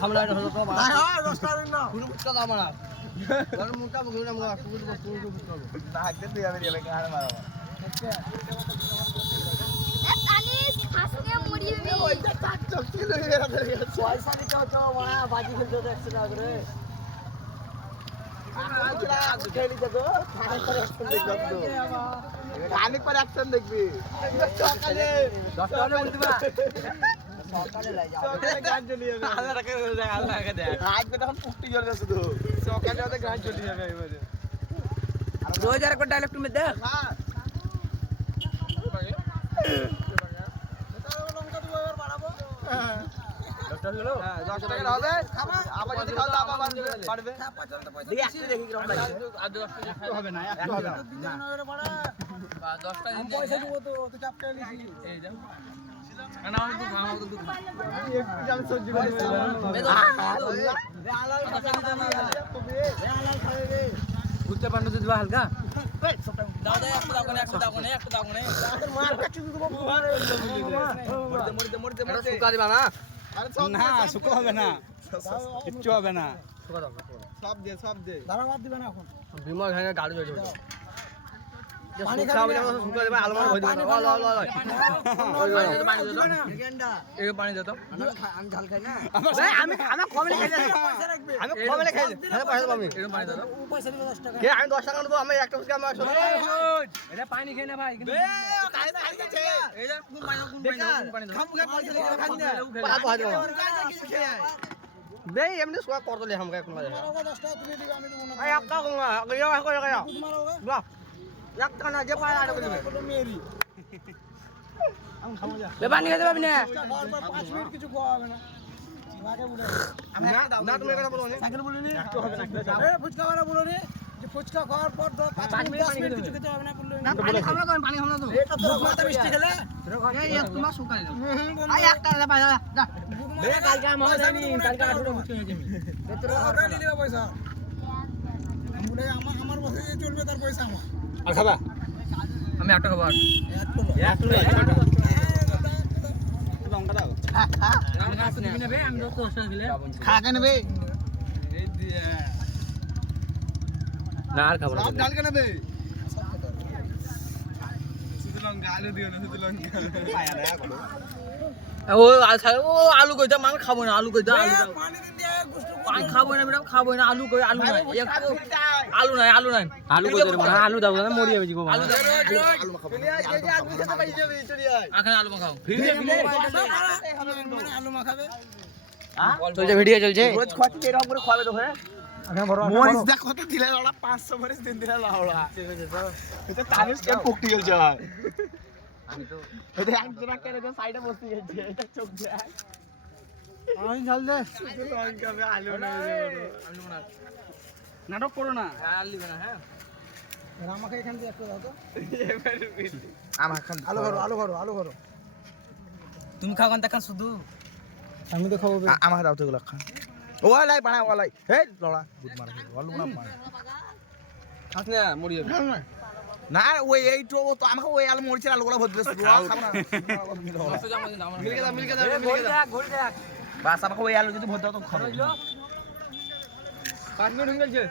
খামলা এটা হলো তো ভাই হ্যাঁ 10 টাকা না পুরো ফুচকা দাও মারা আর মুটা মুখে না মুখে পুরো ফুচকা না হাতে তুই আমি রে ভাই আর মারা এ তানিস খাসনে মরি বে ওইটা চাক চক কিলো এরা ধরে গেছে পয়সা দিতে তো মারা বাজি খেলতে তো 100 টাকা করে আজ খেলি দেখো খানে পরে অ্যাকশন দেখব তো খানে পরে অ্যাকশন দেখবি সকালে 10 টাকা বলতে বা সকালে লাই যাও সকালে গান চলি যাবে আল্লাহকে দেখ আল্লাহকে দেখ আজকে তখন পুষ্টি জ্বলে যাচ্ছে তো সকালে ওদের গান চলি যাবে এবারে 2000 কোটি ডায়লগ তুমি দেখ হ্যাঁ লঙ্কা দিব এবার বাড়াবো 10 টাকা হলো হ্যাঁ 10 টাকা হবে খাবা আবার যদি খাও তো আবার বাড়বে দেখি আসতে দেখি কিরকম লাগে আর 10 টাকা হবে না একটু হবে না না এবারে বাড়া 10 টাকা আমি পয়সা দিব তো তো চাপ টাকা লিখি এই যাও না আমি তো খাওয়া তো একটু জান সহ্য করে বুঝতে পারছো দিবা হালকা দাও দে একটু দাও কোনে মার কাছে দিব মরতে সুকা দিবা না না শুকো হবে না কিচ্ছু হবে না সুকা দাও সব দে দাঁড়া বাদ দিবা না এখন বিমল খানে গাড়ি চলে যাবে পানি খাবে না সুকা দিবা আলমার হই দিবা এই পানি দে তো আমি ঝাল খাই না ভাই আমি কমলে খাই না আমি কমলে খাই না পয়সা পাবি এরকম পানি দে তো পয়সা দিবা 10 টাকা কে আমি 10 টাকা দেব আমি একটা ফুচকা আমার শোনো এটা পানি খেয়ে না ভাই কিন্তু কাই গেছে এই যে কোন পানি দাও খাম পয়সা লিখে খাই না পাবো হাজার বে এমনি সোয়া কর দলে হামকা কোন বাজে 10 টাকা তুমি দিবা আমি দেব না আই একটা কোন গয়া কই গয়া বাহ এক টাকা না যে পায় আর করে দেবে মেরি আমি খামো যা বে পানি খেতে পাবি না 5 মিনিট কিছু খাওয়া হবে না লাগে বলে না তুমি কথা বলো না সাইকেল বলিনি একটু হবে না এ ফুচকা वाला বলো নি যে ফুচকা খাওয়ার পর 5 মিনিট কিছু খেতে হবে না বললে না পানি খামলা তো পানি খামলা তো এটা তো মাথা মিষ্টি খেলে এই এক তোমার শুকাই দাও আই এক টাকা পাই যা বে কালকে আমি হইনি কালকে 18 ফুচকা খেয়েছি আমি তোর আমরা নিয়ে নেব পয়সা বলে আমার বসে চলবে তার পয়সা আমার আর খাবা আমি একটা খাবার লঙ্কা দাও আমি কাছে দিবি না বে আমি 10 টাকা দিলে খা কেন বে না আর খাবো না সব ডাল কেন বে শুধু লঙ্কা আলু দিও না শুধু লঙ্কা পায়া না ও আলু কইতা আমি খাবো না আলু কইতা আলু পানি দিন দে গুষ্টি পানি খাবো না ম্যাডাম খাবো না আলু কই আলু নাই আলু নাই আলু কই দেব না আলু দাও না মরি যাবে জি বাবা আলু খাবো এই যে আলু খেতে পাই যাবে চলি আয় আখানে আলু মাখাও আলু মাখাবে চলছে ভিডিও চলছে রোজ খাচ্ছি এরকম করে খাবে তো হ্যাঁ মরিচ দেখ কত দিলে লাউড়া 500 মরিচ দিন দিলে লাউড়া এটা তানিস কেন পকটি গেলছে আমি তো এটা একজন একটা তো সাইডে বসে গেছে এটা চোখ দেখ আমি ঝাল দে শুধু লঙ্কা বে আলু না আলু না নাটক করো না আর লিবে না হ্যাঁ আমাকে এখান থেকে একটু দাও তো এবারে আমাকে খান আলু করো তুমি খাও কোন দেখা শুধু আমি তো খাবো আমাকে দাও তো এগুলো খা ও লাই বানা ও লাই হে লড়া বুট মারা বলবো না পায় খাস না মরি যাবে না ওই এইটো তো আমাকে ওই আলু মরিচের আলুগুলো ভর্তি দিছ খাবো না মিলকে দাও ঘুরে দেখ বাস আমাকে ওই আলু যদি ভর্তি দাও তো খাবো 5 মিনিট হয়ে গেছে